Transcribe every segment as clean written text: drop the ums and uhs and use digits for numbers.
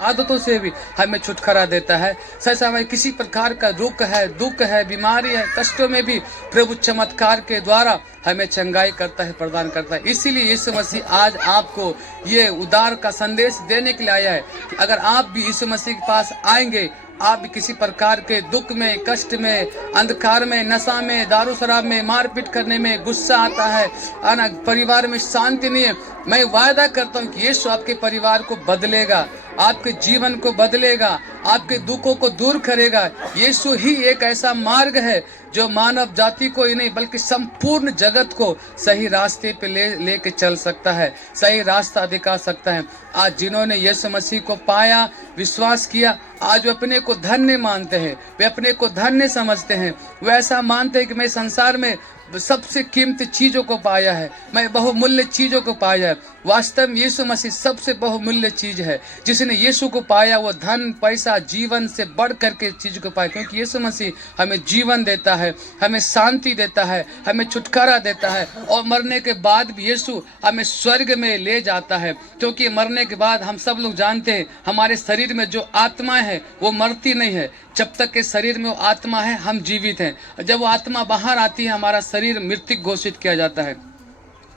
आदतों से भी हमें छुटकारा देता है। सच हमें किसी प्रकार का दुख है, बीमारी है, कष्टों में भी प्रभु चमत्कार के द्वारा हमें चंगाई करता है, प्रदान करता है। इसीलिए यीशु मसीह आज आपको ये उद्धार का संदेश देने के लिए आया है कि अगर आप भी यीशु मसीह के पास आएंगे, आप भी किसी प्रकार के दुख में, कष्ट में, अंधकार में, नशा में, दारू शराब में, मारपीट करने में, गुस्सा आता है, परिवार में शांति नहीं है, मैं वायदा करता हूँ कि यीशु आपके परिवार को बदलेगा, आपके जीवन को बदलेगा, आपके दुखों को दूर करेगा। यीशु ही एक ऐसा मार्ग है जो मानव जाति को ही नहीं बल्कि संपूर्ण जगत को सही रास्ते पे लेके चल सकता है, सही रास्ता दिखा सकता है। आज जिन्होंने यीशु मसीह को पाया, विश्वास किया, आज वे अपने को धन्य मानते हैं, वे अपने को धन्य समझते हैं। वे ऐसा मानते हैं कि मैं संसार में सबसे कीमती चीज़ों को पाया है, मैं बहुमूल्य चीज़ों को पाया है। वास्तव में यीशु मसीह सबसे बहुमूल्य चीज़ है। जिसने यीशु को पाया वो धन, पैसा, जीवन से बढ़ करके चीज़ को पाया, क्योंकि यीशु मसीह हमें जीवन देता है, हमें शांति देता है, हमें छुटकारा देता है, और मरने के बाद भी यीशु हमें स्वर्ग में ले जाता है। क्योंकि मरने के बाद हम सब लोग जानते हैं हमारे शरीर में जो आत्मा है वो मरती नहीं है। जब तक के शरीर में वो आत्मा है हम जीवित हैं। जब वो आत्मा बाहर आती है हमारा शरीर मृत्यु घोषित किया जाता है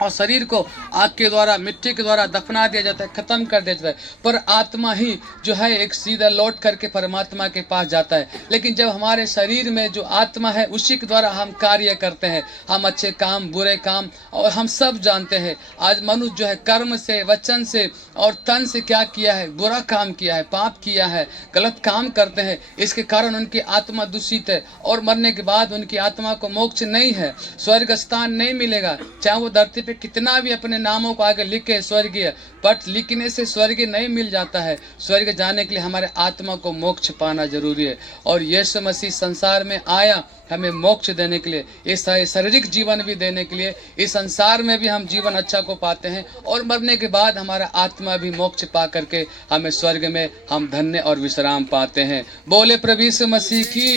और शरीर को आग के द्वारा, मिट्टी के द्वारा दफना दिया जाता है, खत्म कर दिया जाता है। पर आत्मा ही जो है एक सीधा लौट करके परमात्मा के पास जाता है। लेकिन जब हमारे शरीर में जो आत्मा है उसी के द्वारा हम कार्य करते हैं, हम अच्छे काम, बुरे काम, और हम सब जानते हैं आज मनुष्य जो है कर्म से, वचन से और तन से क्या किया है, बुरा काम किया है, पाप किया है, गलत काम करते हैं। इसके कारण उनकी आत्मा दूषित है और मरने के बाद उनकी आत्मा को मोक्ष नहीं है, स्वर्ग स्थान नहीं मिलेगा। चाहे वो धरती पे कितना भी अपने नामों को आगे लिखे स्वर्गीय, बट लिखने से स्वर्ग नहीं मिल जाता है। स्वर्ग जाने के लिए हमारे आत्मा को मोक्ष पाना जरूरी है। और यीशु मसीह संसार में आया हमें मोक्ष देने के लिए, इस शारीरिक जीवन भी देने के लिए। इस संसार में भी हम जीवन अच्छा को पाते हैं और मरने के बाद हमारा आत्मा भी मोक्ष पा करके हमें स्वर्ग में हम धन्य और विश्राम पाते हैं। बोले प्रभु यीशु मसीह की।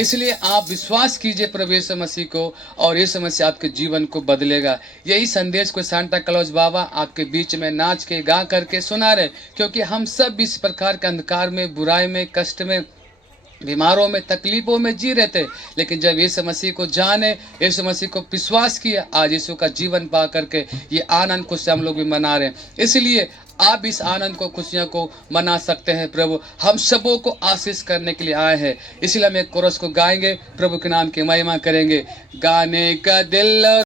इसलिए आप विश्वास कीजिए प्रभु यीशु मसीह को और यीशु मसीह आपके जीवन को बदलेगा। यही संदेश को सांता क्लॉज बाबा आपके बीच में नाच के, गा करके सुना रहे, क्योंकि हम सब इस प्रकार के अंधकार में, बुराई में, कष्ट में, बीमारों में, तकलीफों में जी रहे थे। लेकिन जब यीशु मसीह को जाने, यीशु मसीह को विश्वास किया, आज यीशु का जीवन पा करके ये आनंद खुशी हम लोग भी मना रहे हैं। इसलिए आप इस आनंद को, खुशियों को मना सकते हैं। प्रभु हम सबों को आशीष करने के लिए आए हैं। इसलिए हम एक कोरस को गाएंगे, प्रभु के नाम की महिमा करेंगे। गाने का दिल